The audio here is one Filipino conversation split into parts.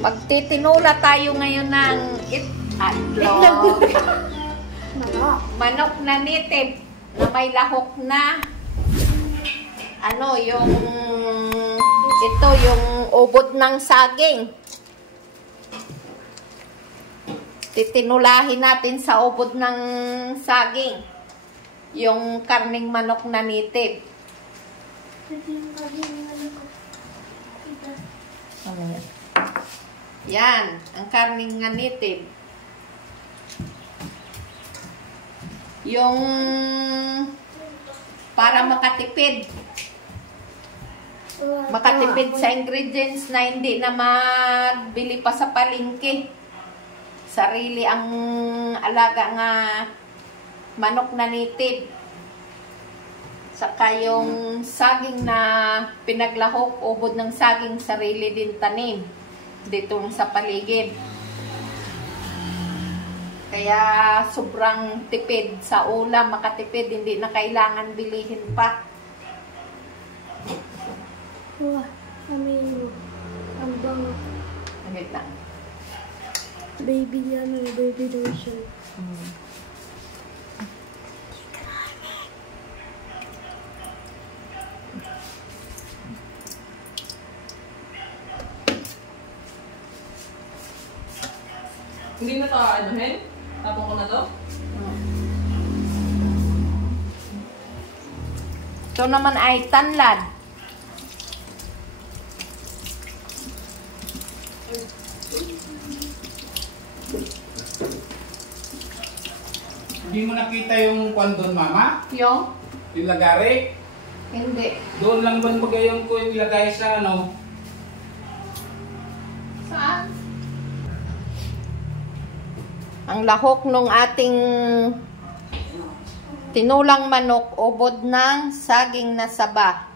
Magtitinula tayo ngayon ng itlog. Manok na native na may lahok na yung ubod ng saging. Titinulahin natin sa ubod ng saging yung karning manok na native. Yan, ang karning nga native. Yung para makatipid sa ingredients na hindi na magbili pa sa palengke. Sarili ang alaga nga manok na native. Saka yung saging na pinaglahok, ubod ng saging, sarili din tanim dito sa paligid. Kaya sobrang tipid sa ulam, makatipid, hindi na kailangan bilihin pa. Wah, ang bango. Wait lang. Baby lotion. Hindi na ito anuhin? Tapon ko na to? Ito naman ay tanlad. Hindi mo nakita yung kwan doon, Mama? Yung? Yung lagari? Hindi. Doon lang ba magayon ko yung ilagay sa ano? Saan? Ang lahok ng ating tinulang manok, ubod ng saging na saba.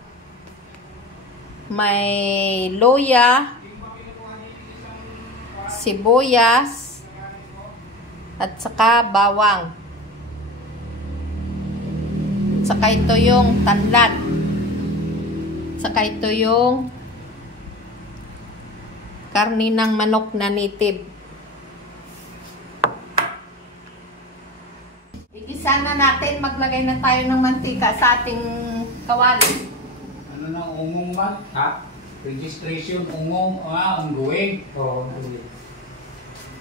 May luya, sibuyas, at saka bawang. Saka ito yung tanlad. Saka ito yung karni ng manok na native. Igisa na natin, maglagay na tayo ng mantika sa ating kawali. Ano na, ungong ba? Ha? Registration, ungong, ungguing. Oo, ungguing.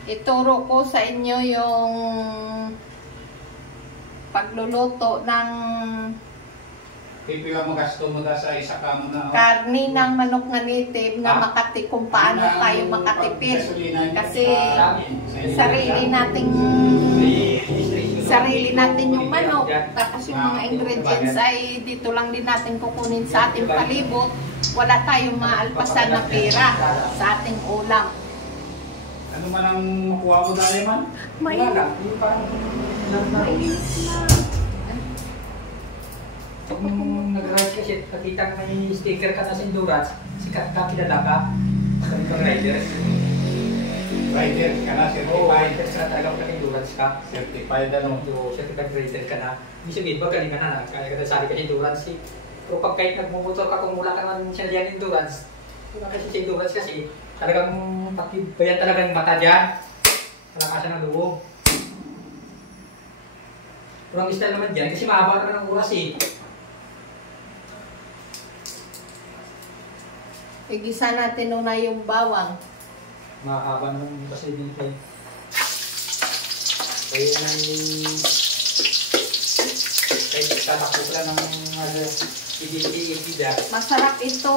Ituro ko sa inyo yung pagluluto ng Pipila mo gasto mo sa isa ka mo na. karni ng manok na native na makati kung paano tayo makatipid. Kasi sarili natin yung manok. Tapos yung mga ingredients ay dito lang din natin kukunin sa ating palibot. Wala tayong maalpasan na pera sa ating ulam. Ano man ang makuha mo dali man? Mainit na. Pag nung nag-ride kasi, nakita ka may sticker ka na sa Endurance, sikat ka, kilala ka. Sabi kang rider. Rider ka na, Oo, certified. rider ka na talaga pag Endurance ka. Certified ano? Oo, certified rider ka na. Ibig sabihin ba, galing ka na, kaya ka nasali ka sa Endurance. Pero pag kahit nagmumotor ka, kung wala ka naman siya diyan Endurance, wala kasi sa Endurance kasi, talagang patibayan talaga yung mata dyan. Kalakasan ng loob. Pero ang style naman dyan, kasi mahaba naman ang oras eh. Igisa natin na yung bawang. Mahaba naman kasi dito eh. Kaya nang kahit tatakbo ka lang ng ibigay. Masarap ito.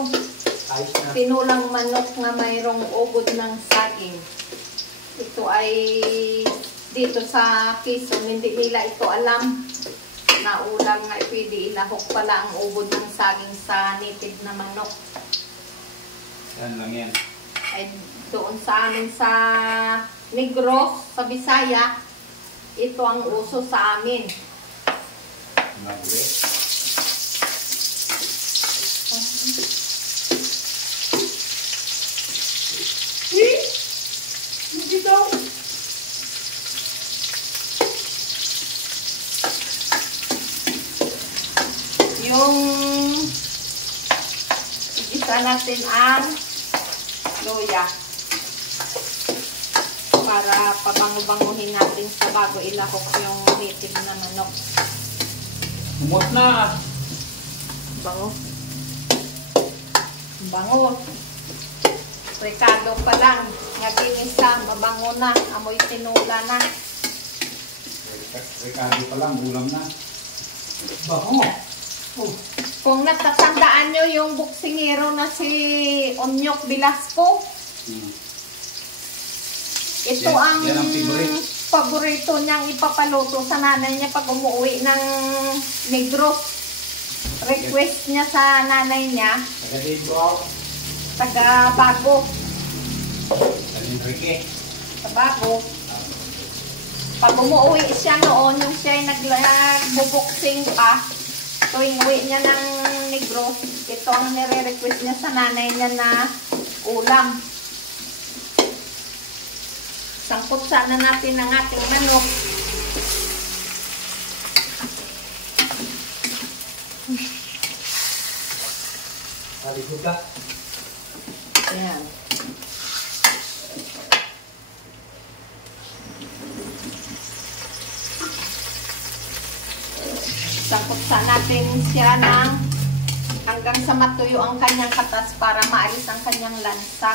Ayos na. Tinulang manok na mayroong ubod ng saging. Ito ay dito sa Quezon, hindi nila ito alam na ulam nga pwede ilahok pala ang ubod ng saging sa native na manok. Yan lang yan. Ay doon sa amin sa Negros, sa Bisaya, ito ang uso sa amin. Naguli. Hindi daw. Yung igisa natin ang luya. para pabango-banguhin natin sa bago ilahok yung native na manok. Umot na. Bango. Bango. Rekado pa lang. Naginisa, mabango na. Amoy tinula na. Rekado pa lang, ulam na. Bango. Oh. Kung natatandaan nyo yung buksingero na si Onyok Velasco, ito ang yan ang paborito niyang ipapaluto sa nanay niya pag umuwi ng Negros. Request niya sa nanay niya, taga Bago. Sa Bago. Pag umuwi siya noon, yung siya ay nagbubuksing pa, tuwing uwi niya ng Negros, ito ang nire-request niya sa nanay niya na ulam. Sangkot sana natin ang ating manok. Talikod ka. Ayan. Sangkot sana natin siya ng hanggang sa matuyo ang kanyang katas para maalis ang kanyang lansa.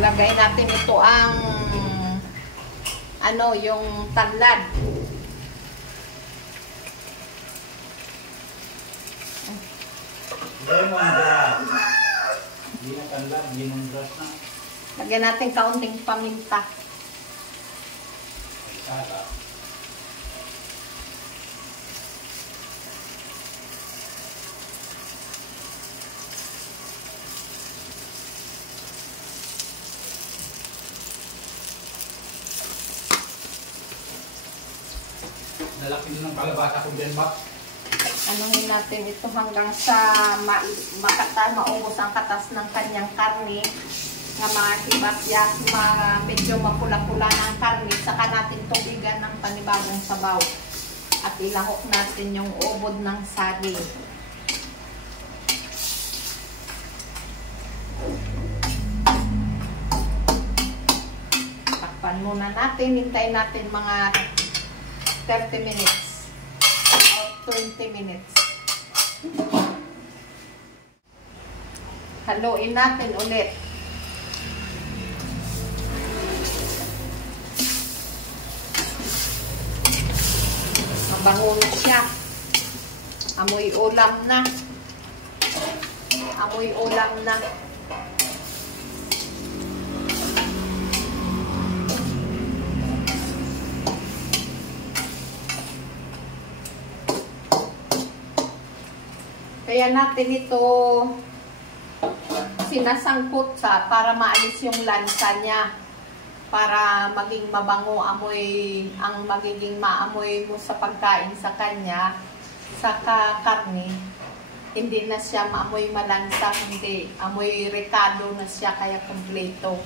Lagay natin ito ang yung tanlad. Lemongrass. Hindi na tanlad, lemongrass na. Lagyan natin kaunting paminta. Saka. Nalaki din ng kalabasa ko din ba? Anuhin natin ito hanggang sa maubos ang katas ng kanyang karne. Nga mga kibasyas, medyo mapula-pula ng karne. Saka natin tubigan ng panibagong sabaw. At ilahok natin yung ubod ng saging. Takpan muna natin. Hintayin natin mga 30 minutes or 20 minutes. Haluin natin ulit. Mabango na siya. Amoy ulam na. Amoy ulam na. Kaya natin ito sinasangkot para maalis yung lansa niya. Para maging mabango ang magiging maamoy mo sa pagkain sa kanya, sa karne. Hindi na siya maamoy malansa, hindi. Amoy rekado na siya, kaya kompleto.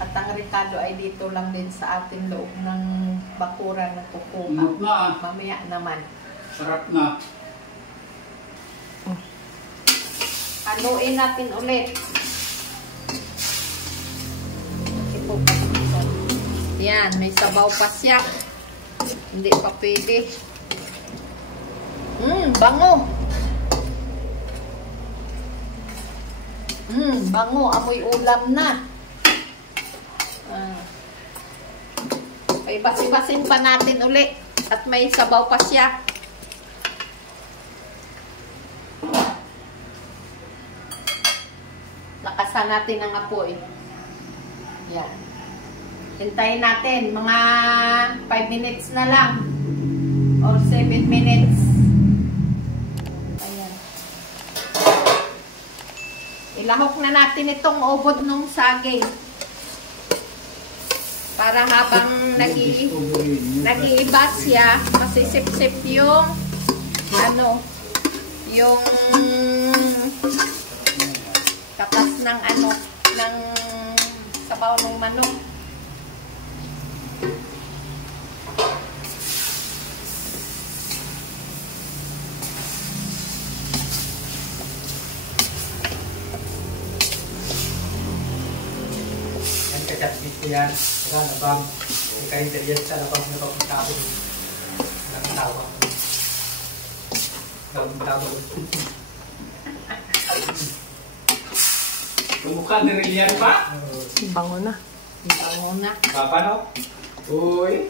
At ang rekado ay dito lang din sa ating loob ng bakuran na kukuha. Mamaya naman. Sarap na. Haluin natin ulit. Yan, may sabaw pa siya. Hindi pa pwede. Bango. Bango. Amoy ulam na. Ay, basi-basin pa natin ulit. At may sabaw pa siya. Lakasan natin ang apoy. Yan. Hintayin natin. Mga 5 minutes na lang. Or 7 minutes. Ayan. Ilahok na natin itong ubod ng saging. Para habang nag-iiba siya, masisip-sip yung yung katas ng ng sabaw ng manok. Ikachatbit ko yan. Saka nabang. Ika-interior sa labang na papunta ako. Walang tawa. Gawang tawa. Kumukha ni Rillian pa? Bango na. Bango na. Papa no? Uy.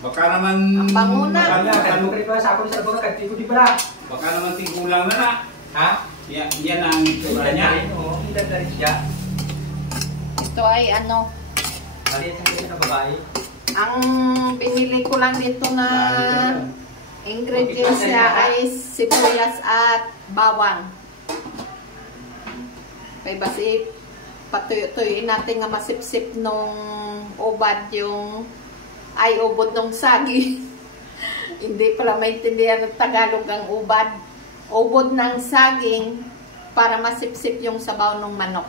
Baka naman... Ang bango na. Kaya mo pa sa ako sa labang kagti ko di ba? Baka naman tigulang na na. Ha? Yan ang tura niya. Oo, hindi na rin siya. Ito ay ano, Maliit ang na babae. ang binili ko lang dito na ingredients niya ay sibuyas at bawang. Kaya basi patuyo-tuyuin natin nga masipsip nung ubad yung ay ubod nung sagi. Hindi pala maintindihan ng Tagalog ang ubad. Ubod ng saging para masipsip yung sabaw ng manok.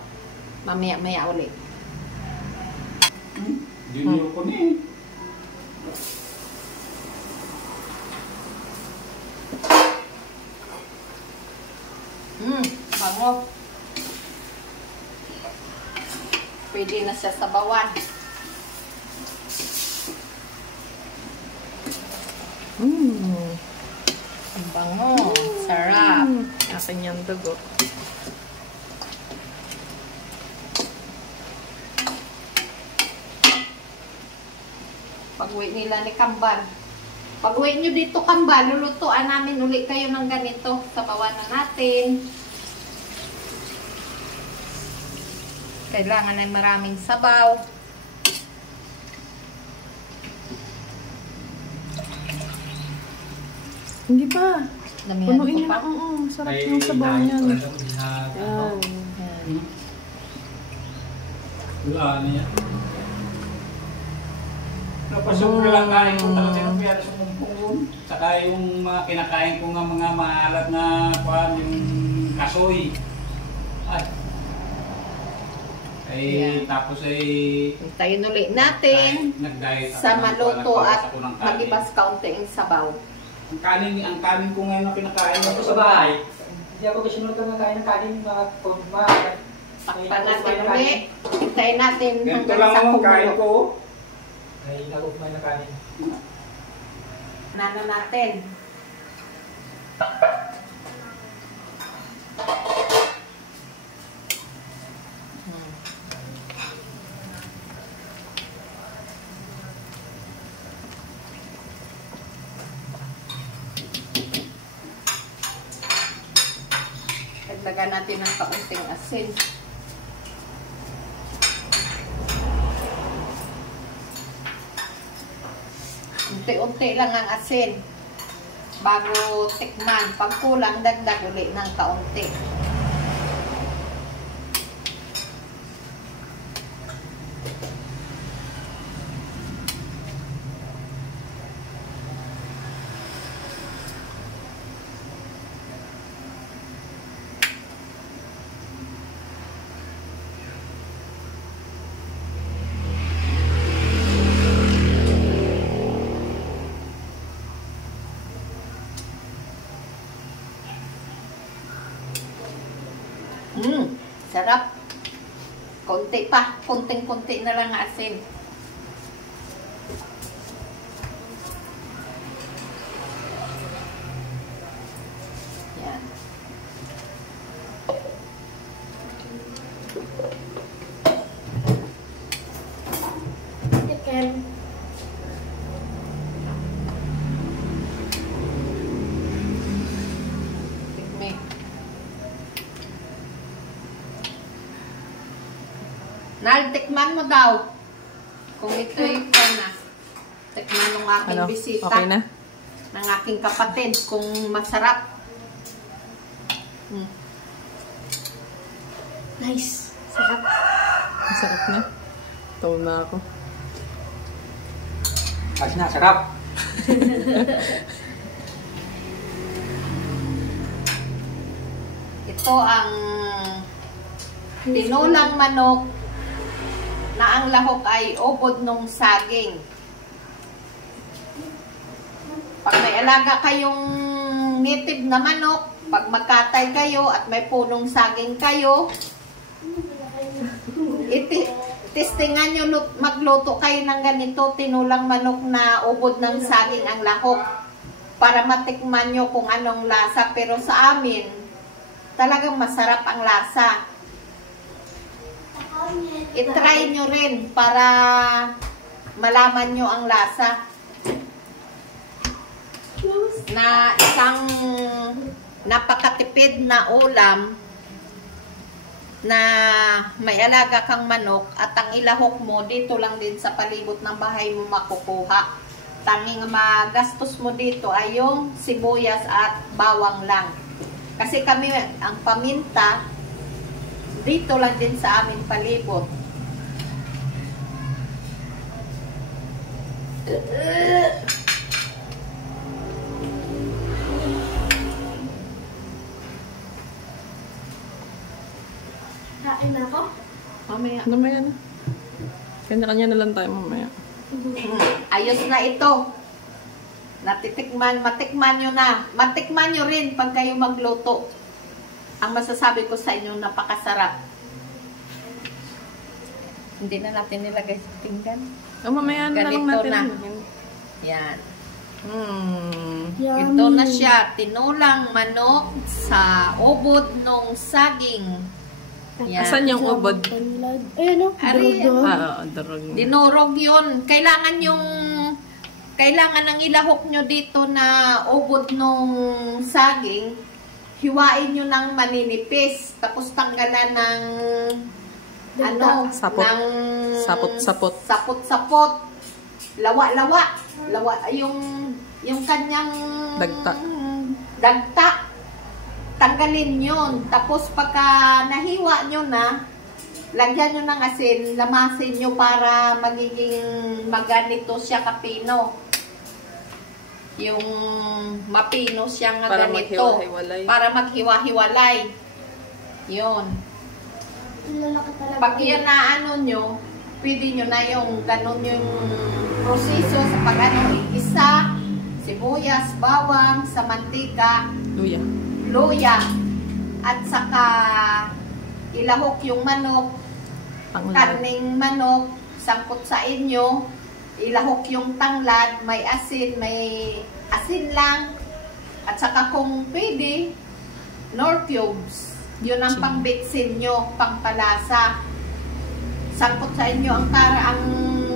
Mamaya-maya ulit. Junior ko na eh. Bango. Pwede na siya sabawan. Ang bango. Sarap. Akin yung dugo. Pag-uwi nila ni Kambal. Pag-uwi nyo dito Kambal, lulutuan namin ulit kayo ng ganito. Sabawan na natin. Kailangan ay maraming sabaw. Hindi pa. Damihan Punuin ko niyo pa. na. Oo, sarap yung sabaw niyan. Yan. Wala niya. Napasok lang kain ko talaga ng piyara sa kumpong. Saka yung mga kinakain ko nga mga maalat na kuhan, yung kasoy. Ay. Yan. Tapos ay Hintayin ulit natin nag-diet sa ako, maluto nagpapas at ako ng kanin. magibas kaunti ang sabaw. Ang kanin ko ngayon na kinakain Ako sa bahay. Hindi ako kasi nung kain ng kanin mga kumma. Takpan natin ulit. Hintayin natin Ganito hanggang lang sa ang kain kumulo. ko. Ay, nagkukumain ng kanin. Nana natin. Dagdagan natin ng kaunting asin. Unti-unti lang ang asin bago tikman. Pag kulang, dagdag ulit ng kaunti. Sarap. Konti pa. Konting-konti na lang asin. Yan. Chicken. Tikme. Nal, tikman mo daw. Kung ito'y na. Tikman ng aking Ano? bisita. Okay na? Ng aking kapatid. Kung masarap. Nice. Sarap. Masarap na. Taw na ako. Ayos na, sarap. Ito ang tinulang manok na ang lahok ay ubod ng saging. Pag may alaga kayong native na manok, pag magkatay kayo at may punong saging kayo, Testingan nyo, magluto kayo ng ganito, tinulang manok na ubod ng saging ang lahok. Para matikman nyo kung anong lasa. Pero sa amin, talagang masarap ang lasa. I-try nyo rin para malaman nyo ang lasa. Na isang napakatipid na ulam na may alaga kang manok at ang ilahok mo dito lang din sa palibot ng bahay mo makukuha. Tanging magastos mo dito ay yung sibuyas at bawang lang. Kasi kami, ang paminta, dito lang din sa aming palibot. Kain ako? Mamaya. Mamaya na. Kanya-kanya na lang tayo mamaya. Ayos na ito. Matikman nyo na. Matikman nyo rin pag kayo magluto. Ang masasabi ko sa inyo, napakasarap. Hindi na natin nilagay sa pinggan. Mamaya na lang Ganito natin. na. Yan. Yummy. Ito na siya. Tinulang manok sa ubod ng saging. Yan. Asan yung ubod? Tanlad. Ayun o. Ari, Darog. dinurog yun. Kailangan ng ilahok nyo dito na ubod nung saging. Hiwain nyo ng maninipis. Tapos tanggalan ng Sapot. ng Sapot-sapot. sapot-sapot. Lawa-lawa. Yung kanyang dagta. Tanggalin yun. Tapos pagka nahiwa nyo na, lagyan nyo ng asin, lamasin nyo para magiging maganito siya kapino. Yung mapino siya nga Para ganito. maghiwa-hiwalay. Para maghiwa-hiwalay. Yun. Lalaki talaga. Pag yan na ano nyo, pwede nyo na yung ganun yung proseso sa pag-ano, isa, sibuyas, bawang, sa mantika, luya, at saka ilahok yung manok, karning manok, sangkot sa inyo, ilahok yung tanglad, may asin lang, at saka kung pwede, nor cubes, yun ang pangbitsin nyo, pangpalasa. Sangkot sa inyo ang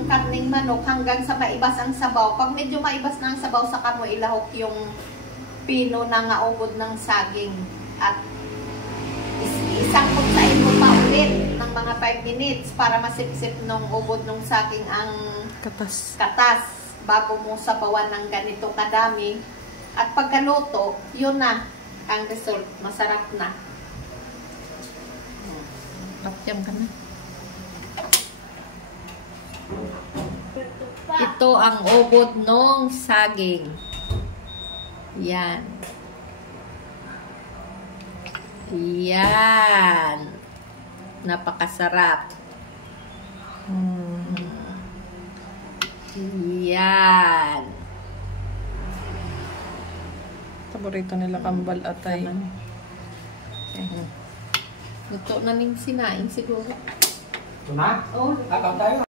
karning manok hanggang sa maibas ang sabaw. Pag medyo maibas na ang sabaw, saka mo ilahok yung pino na nga ubod ng saging. At isangkot sa inyo pa ulit ng mga 5 minutes para masipsip ng ubod ng saging ang katas bago mo sabawan ng ganito kadami. At pagkaluto, yun na ang result. Masarap na. Takyam ka na. Ito ang ubod ng saging. Yan. Yan. Napakasarap. Yan. Paborito nila kambal atay. Luto na ning sinaing siguro. Ito na? Oh, Kakaw tayo.